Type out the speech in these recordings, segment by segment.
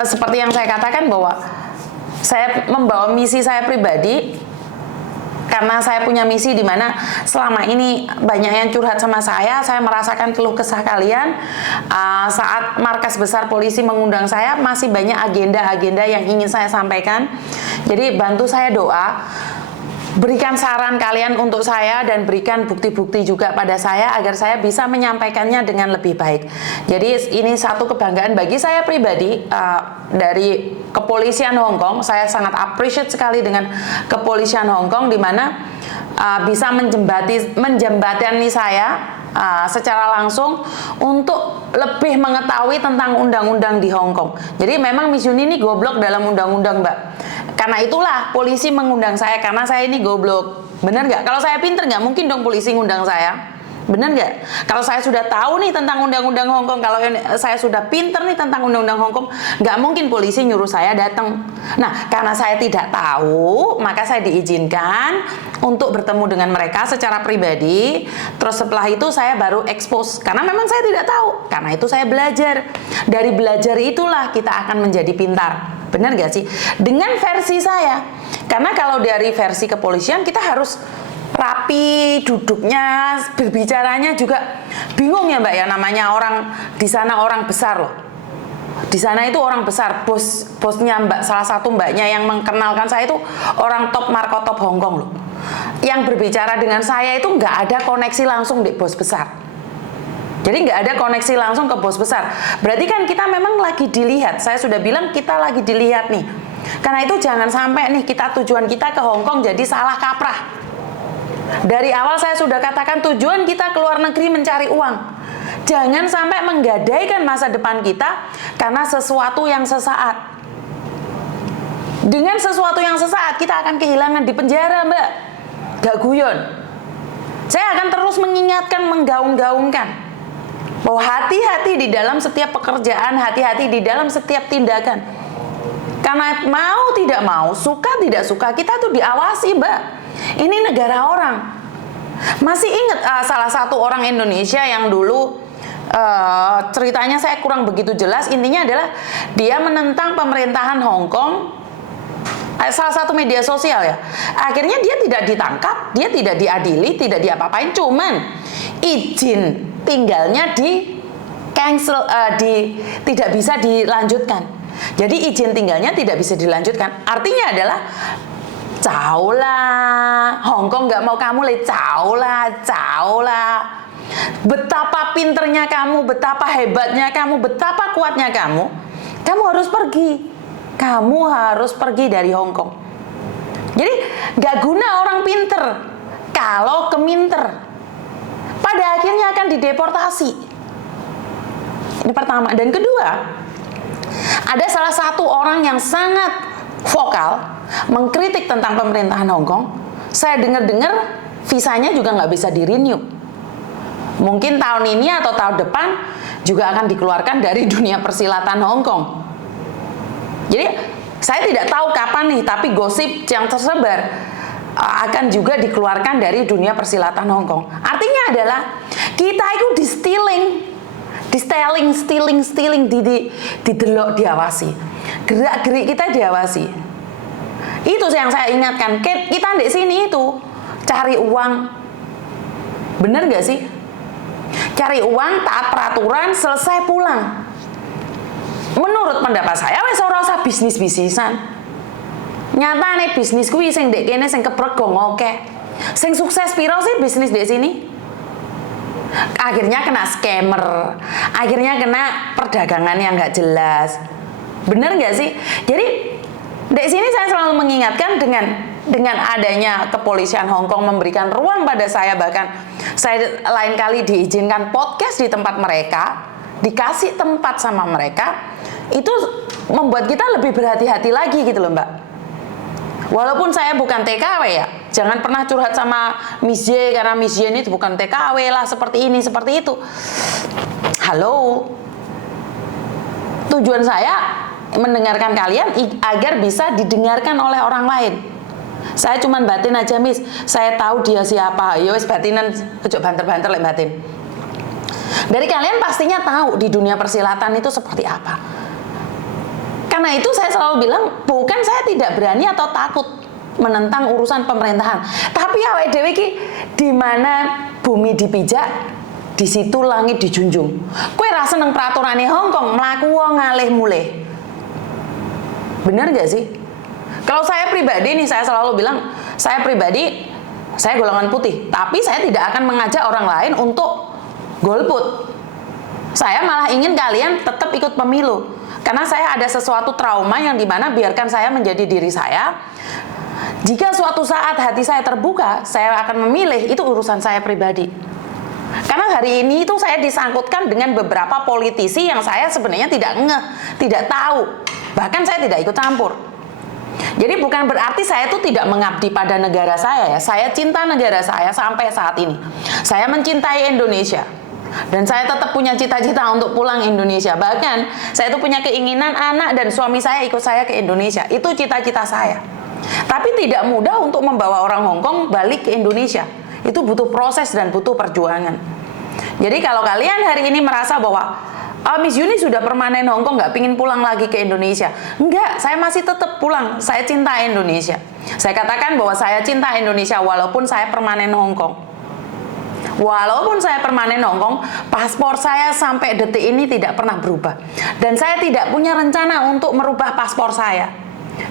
seperti yang saya katakan bahwa saya membawa misi saya pribadi, karena saya punya misi di mana selama ini banyak yang curhat sama saya merasakan keluh kesah kalian. Saat markas besar polisi mengundang saya, masih banyak agenda-agenda yang ingin saya sampaikan. Jadi bantu saya doa, berikan saran kalian untuk saya, dan berikan bukti-bukti juga pada saya agar saya bisa menyampaikannya dengan lebih baik. Jadi ini satu kebanggaan bagi saya pribadi. Dari kepolisian Hong Kong, saya sangat appreciate sekali dengan kepolisian Hong Kong, di mana bisa menjembatani saya secara langsung untuk lebih mengetahui tentang undang-undang di Hong Kong. Jadi memang Miss Yuni ini goblok dalam undang-undang, Mbak. Karena itulah polisi mengundang saya, karena saya ini goblok. Bener nggak? Kalau saya pinter, nggak mungkin dong polisi ngundang saya. Bener nggak? Kalau saya sudah tahu nih tentang undang-undang Hong Kong, kalau saya sudah pinter nih tentang undang-undang Hong Kong, nggak mungkin polisi nyuruh saya datang. Nah, karena saya tidak tahu, maka saya diizinkan untuk bertemu dengan mereka secara pribadi. Terus setelah itu saya baru expose, karena memang saya tidak tahu. Karena itu saya belajar. Dari belajar itulah kita akan menjadi pintar. Benar nggak sih? Dengan versi saya. Karena kalau dari versi kepolisian, kita harus rapi duduknya, berbicaranya juga bingung ya Mbak ya, namanya orang di sana orang besar loh. Di sana itu orang besar, bosnya Mbak, salah satu Mbaknya yang mengenalkan saya itu orang top markotop Hong Kong loh. Yang berbicara dengan saya itu nggak ada koneksi langsung di bos besar. Jadi nggak ada koneksi langsung ke bos besar. Berarti kan kita memang lagi dilihat. Saya sudah bilang kita lagi dilihat nih. Karena itu jangan sampai nih tujuan kita ke Hong Kong jadi salah kaprah. Dari awal saya sudah katakan tujuan kita ke luar negeri mencari uang. Jangan sampai menggadaikan masa depan kita karena sesuatu yang sesaat. Dengan sesuatu yang sesaat kita akan kehilangan di penjara, Mbak. Gak guyon. Saya akan terus mengingatkan, menggaung-gaungkan bahwa hati-hati di dalam setiap pekerjaan, hati-hati di dalam setiap tindakan. Karena mau tidak mau, suka tidak suka, kita tuh diawasi, Mbak. Ini negara orang. Masih ingat salah satu orang Indonesia yang dulu ceritanya saya kurang begitu jelas. Intinya adalah dia menentang pemerintahan Hong Kong, salah satu media sosial ya. Akhirnya dia tidak ditangkap, dia tidak diadili, tidak diapa-apain, cuman izin tinggalnya di cancel, tidak bisa dilanjutkan. Jadi izin tinggalnya tidak bisa dilanjutkan. Artinya adalah caulah, Hong Kong nggak mau kamu, caulah. Betapa pinternya kamu, betapa hebatnya kamu, betapa kuatnya kamu harus pergi. Kamu harus pergi dari Hong Kong. Jadi nggak guna orang pinter kalau keminter. Pada akhirnya akan dideportasi. Ini pertama. Dan kedua, ada salah satu orang yang sangat vokal mengkritik tentang pemerintahan Hong Kong. Saya dengar-dengar visanya juga nggak bisa di-renew. Mungkin tahun ini atau tahun depan juga akan dikeluarkan dari dunia persilatan Hong Kong. Jadi saya tidak tahu kapan nih, tapi gosip yang tersebar akan juga dikeluarkan dari dunia persilatan Hong Kong. Artinya adalah kita itu didelok, diawasi. Gerak-gerik kita diawasi. Itu yang saya ingatkan. Kita di sini itu cari uang. Bener gak sih? Cari uang, taat peraturan, selesai pulang. Menurut pendapat saya, wes ora usah bisnis-bisnisan. Nyatane bisnis kuwi sing ndek kene sing keprego oke. Sing sukses piro sih bisnis di sini? Akhirnya kena scammer, akhirnya kena perdagangan yang nggak jelas. Bener nggak sih? Jadi di sini saya selalu mengingatkan dengan adanya kepolisian Hong Kong memberikan ruang pada saya, bahkan saya lain kali diizinkan podcast di tempat mereka, dikasih tempat sama mereka, itu membuat kita lebih berhati-hati lagi gitu loh, Mbak. Walaupun saya bukan TKW ya, jangan pernah curhat sama Miss J karena Miss J ini bukan TKW lah, seperti ini, seperti itu. Halo. Tujuan saya mendengarkan kalian agar bisa didengarkan oleh orang lain. Saya cuman batin aja, Miss. Saya tahu dia siapa. Ya wis batinan, ojo banter-banter lek batin. Dari kalian pastinya tahu di dunia persilatan itu seperti apa. Karena itu saya selalu bilang, bukan saya tidak berani atau takut menentang urusan pemerintahan, tapi awake dhewe iki di mana bumi dipijak, di situ langit dijunjung. Kowe ra seneng peraturane Hongkong, mlaku wong ngalih mulih. Bener gak sih? Kalau saya pribadi nih, saya selalu bilang, saya pribadi, saya golongan putih, tapi saya tidak akan mengajak orang lain untuk golput. Saya malah ingin kalian tetap ikut pemilu, karena saya ada sesuatu trauma yang dimana biarkan saya menjadi diri saya. Jika suatu saat hati saya terbuka, saya akan memilih, itu urusan saya pribadi. Karena hari ini itu saya disangkutkan dengan beberapa politisi yang saya sebenarnya tidak ngeh, tidak tahu, bahkan saya tidak ikut campur. Jadi bukan berarti saya itu tidak mengabdi pada negara saya ya. Saya cinta negara saya sampai saat ini. Saya mencintai Indonesia. Dan saya tetap punya cita-cita untuk pulang Indonesia. Bahkan saya itu punya keinginan anak dan suami saya ikut saya ke Indonesia. Itu cita-cita saya. Tapi tidak mudah untuk membawa orang Hongkong balik ke Indonesia. Itu butuh proses dan butuh perjuangan. Jadi kalau kalian hari ini merasa bahwa Miss Yuni sudah permanen Hongkong, nggak pingin pulang lagi ke Indonesia. Enggak, saya masih tetap pulang. Saya cinta Indonesia. Saya katakan bahwa saya cinta Indonesia walaupun saya permanen Hongkong. Walaupun saya permanen Hongkong, paspor saya sampai detik ini tidak pernah berubah. Dan saya tidak punya rencana untuk merubah paspor saya.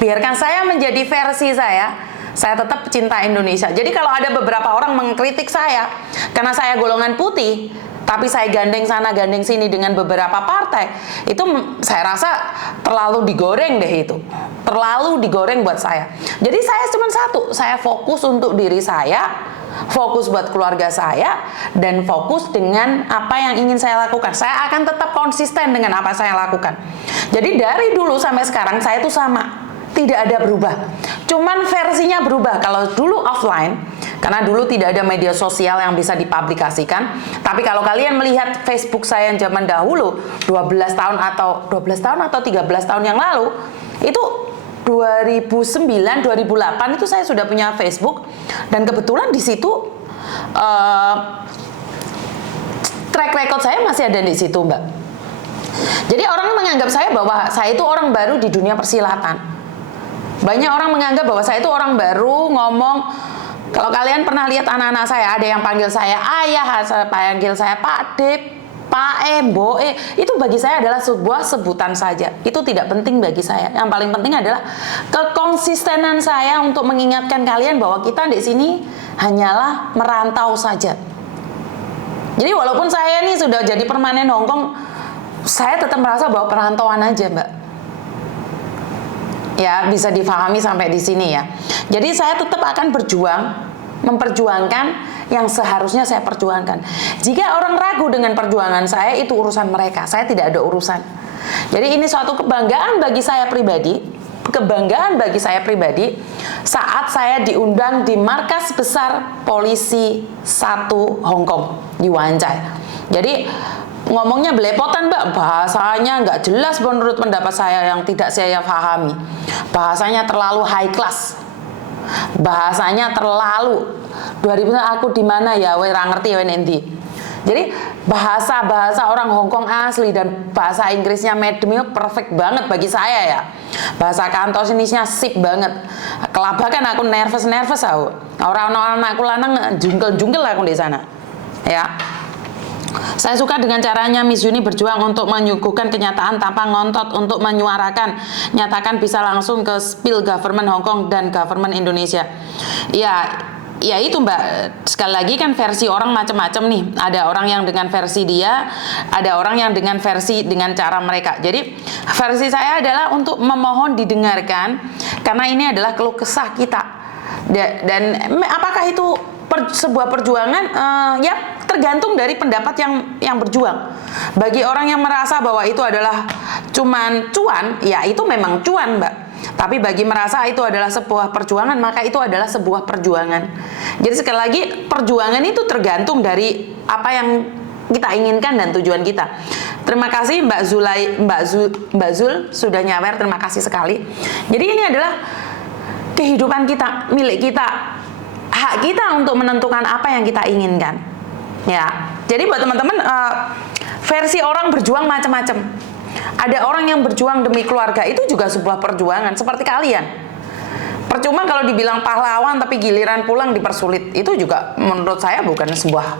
Biarkan saya menjadi versi saya tetap cinta Indonesia. Jadi kalau ada beberapa orang mengkritik saya karena saya golongan putih, tapi saya gandeng sana gandeng sini dengan beberapa partai, itu saya rasa terlalu digoreng deh itu. Terlalu digoreng buat saya. Jadi saya cuma satu, saya fokus untuk diri saya, fokus buat keluarga saya, dan fokus dengan apa yang ingin saya lakukan. Saya akan tetap konsisten dengan apa saya lakukan. Jadi dari dulu sampai sekarang saya itu sama, tidak ada berubah. Cuman versinya berubah. Kalau dulu offline, karena dulu tidak ada media sosial yang bisa dipublikasikan. Tapi kalau kalian melihat Facebook saya yang zaman dahulu, 12 tahun atau 13 tahun yang lalu, itu 2009, 2008 itu saya sudah punya Facebook, dan kebetulan di situ track record saya masih ada di situ, Mbak. Jadi orang menganggap saya bahwa saya itu orang baru di dunia persilatan. Banyak orang menganggap bahwa saya itu orang baru ngomong. Kalau kalian pernah lihat anak-anak saya, ada yang panggil saya ayah, panggil saya Pak Dep, Pak Mbok, itu bagi saya adalah sebuah sebutan saja. Itu tidak penting bagi saya. Yang paling penting adalah kekonsistenan saya untuk mengingatkan kalian bahwa kita di sini hanyalah merantau saja. Jadi walaupun saya ini sudah jadi permanen Hongkong, saya tetap merasa bahwa perantauan aja, Mbak. Ya, bisa difahami sampai di sini ya. Jadi saya tetap akan berjuang, memperjuangkan yang seharusnya saya perjuangkan. Jika orang ragu dengan perjuangan saya, itu urusan mereka. Saya tidak ada urusan. Jadi ini suatu kebanggaan bagi saya pribadi, saat saya diundang di markas besar polisi 1 Hongkong di Wan Chai. Jadi ngomongnya belepotan, Mbak, bahasanya nggak jelas menurut pendapat saya yang tidak saya pahami. Bahasanya terlalu high class, bahasanya terlalu 2000 aku di mana ya, we ra ngerti we endi. Jadi bahasa orang Hongkong asli dan bahasa Inggrisnya Madam itu perfect banget bagi saya ya. Bahasa Kantonisnya sip banget. Kelabakan aku nervous aku. Orang anakku lanang jungkel aku di sana. Ya. Saya suka dengan caranya Miss Yuni berjuang untuk menyuguhkan kenyataan tanpa ngontot, untuk menyuarakan, nyatakan bisa langsung ke spill government Hong Kong dan government Indonesia. Ya itu, Mbak. Sekali lagi kan versi orang macam-macam nih. Ada orang yang dengan versi dia, ada orang yang dengan versi dengan cara mereka. Jadi versi saya adalah untuk memohon didengarkan, karena ini adalah keluh kesah kita. Dan apakah itu sebuah perjuangan? Ya tergantung dari pendapat yang berjuang. Bagi orang yang merasa bahwa itu adalah cuman cuan, ya itu memang cuan, Mbak. Tapi bagi merasa itu adalah sebuah perjuangan, maka itu adalah sebuah perjuangan. Jadi sekali lagi, perjuangan itu tergantung dari apa yang kita inginkan dan tujuan kita. Terima kasih Mbak Zul sudah nyawer, terima kasih sekali. Jadi ini adalah kehidupan kita, milik kita, hak kita untuk menentukan apa yang kita inginkan. Ya, jadi buat teman-teman, versi orang berjuang macam-macam. Ada orang yang berjuang demi keluarga, itu juga sebuah perjuangan seperti kalian. Percuma kalau dibilang pahlawan tapi giliran pulang dipersulit, itu juga menurut saya bukan sebuah